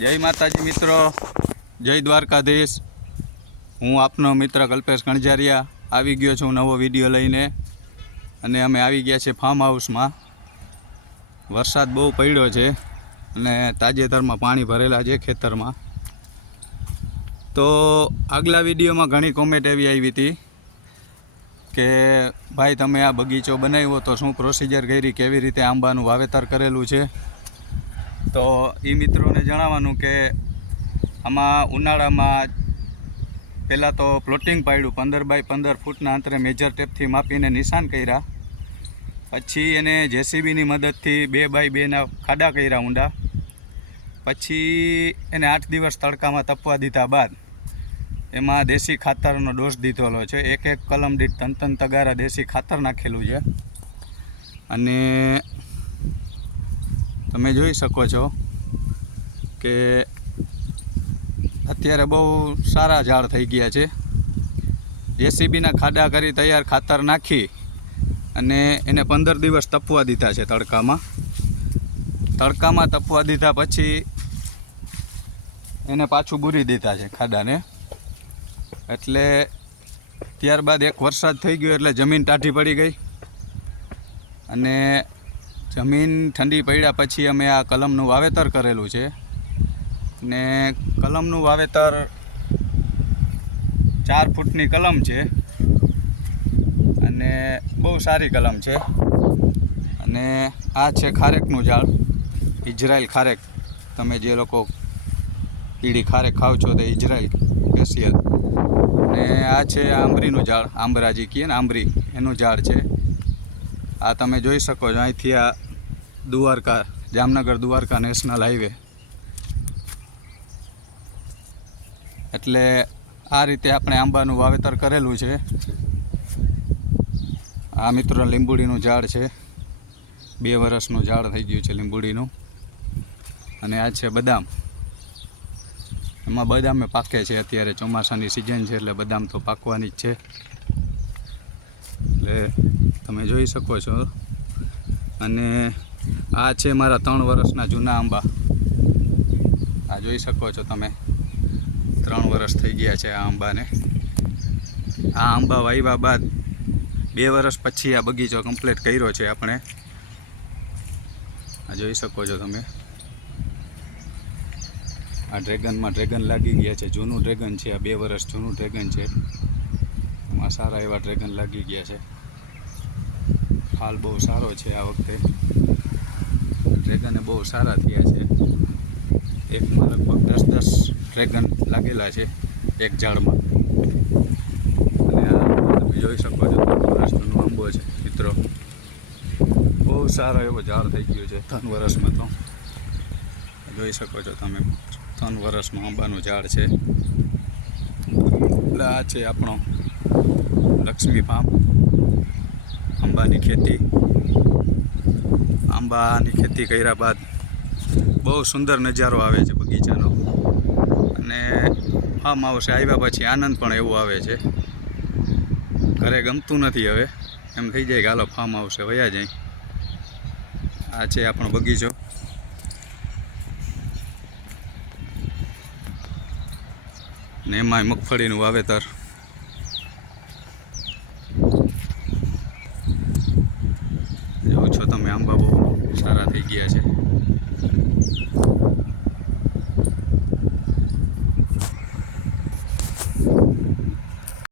જય માતાજી મિત્રો. જય દ્વારકાધીશ. હું આપનો મિત્ર કલ્પેશ કણજારિયા આવી ગયો છું નવો વીડિયો લઈને. અને અમે આવી ગયા છીએ ફાર્મ હાઉસમાં વરસાદ બહુ પડ્યો છે અને તાજેતરમાં પાણી ભરેલા છે ખેતરમાં. તો આગલા વિડીયોમાં ઘણી કોમેન્ટ એવી આવી હતી કે, ભાઈ, તમે આ બગીચો બનાવ્યો તો શું પ્રોસિજર કરી? કેવી રીતે આંબાનું વાવેતર કરેલું છે? તો એ મિત્રોને જણાવવાનું કે આમાં ઉનાળામાં પહેલાં તો પ્લોટિંગ પાડ્યું, પંદર બાય પંદર ફૂટના અંતરે મેજર ટેપથી માપીને નિશાન કર્યા. પછી એને જેસીબીની મદદથી બે બાય બેના ખાડા કર્યા ઊંડા. પછી એને આઠ દિવસ તડકામાં તપવા દીધા બાદ એમાં દેશી ખાતરનો ડોઝ દીધેલો છે. એક એક કલમ દીઠ તન તન તગારા દેશી ખાતર નાખેલું છે. અને તમે જોઈ શકો છો કે અત્યારે બહુ સારા ઝાડ થઈ ગયા છે. જેસીબીના ખાડા કરી તૈયાર ખાતર નાખી અને એને પંદર દિવસ તપવા દીધા છે તડકામાં. તડકામાં તપવા દીધા પછી એને પાછું બૂરી દીધા છે ખાડાને. એટલે ત્યારબાદ એક વરસાદ થઈ ગયો એટલે જમીન ટાઢી પડી ગઈ. અને જમીન ઠંડી પડ્યા પછી અમે આ કલમનું વાવેતર કરેલું છે. ને કલમનું વાવેતર ચાર ફૂટની કલમ છે અને બહુ સારી કલમ છે. અને આ છે ખારેકનું ઝાડ ઇઝરાયલ ખારેક. તમે જે લોકો કીડી ખારેક ખાવ છો તે ઇઝરાયલ સ્પેશિયલ. ને આ છે આંબરીનું ઝાડ, આંબરાજી કહીએ ને આંબરી, એનું ઝાડ છે. આ તમે જોઈ શકો છો, અહીંથી આ દ્વારકા, જામનગર દ્વારકા નેશનલ હાઈવે. એટલે આ રીતે આપણે આંબાનું વાવેતર કરેલું છે. આ મિત્રો લીંબુડીનું ઝાડ છે. બે વર્ષનું ઝાડ થઈ ગયું છે લીંબુડીનું. અને આ છે બદામ. એમાં બદામે પાકે છે અત્યારે ચોમાસાની સિઝન છે એટલે બદામ તો પાકવાની જ છે. એટલે તમે જોઈ શકો છો. અને આ છે મારા ત્રણ વર્ષના જૂના આંબા. આ જોઈ શકો છો તમે. ત્રણ વર્ષ થઈ ગયા છે આ આંબાને. આ આંબા વાવ્યા બાદ બે વર્ષ પછી આ બગીચો કમ્પ્લીટ કર્યો છે આપણે. આ જોઈ શકો છો તમે. આ ડ્રેગનમાં ડ્રેગન લાગી ગયા છે. જૂનું ડ્રેગન છે આ બે વર્ષ જૂનું ડ્રેગન છે. એમાં સારા એવા ડ્રેગન લાગી ગયા છે. હાલ બહુ સારો છે આ વખતે. ડ્રેગને બહુ સારા થયા છે. એકમાં લગભગ દસ દસ ડ્રેગન લાગેલા છે એક ઝાડમાં. અને આ તમે જોઈ શકો છો ત્રણ વર્ષનો આંબો છે, મિત્રો. બહુ સારો એવો ઝાડ થઈ ગયો છે ત્રણ વર્ષમાં તો. જોઈ શકો છો તમે, ત્રણ વર્ષમાં આંબાનું ઝાડ છે. એટલે આ છે આપણો લક્ષ્મી ફાર્મ. આંબાની ખેતી. આંબાની ખેતી કર્યા બાદ બહુ સુંદર નજારો આવે છે બગીચાનો. અને ફાર્મ હાઉસે આવ્યા પછી આનંદ પણ એવો આવે છે. ઘરે ગમતું નથી હવે. એમ થઈ જાય કે હાલો ફાર્મ હાઉસે વયા જાય. આ છે આપણો બગીચો. ને એમાંય મગફળીનું વાવેતર.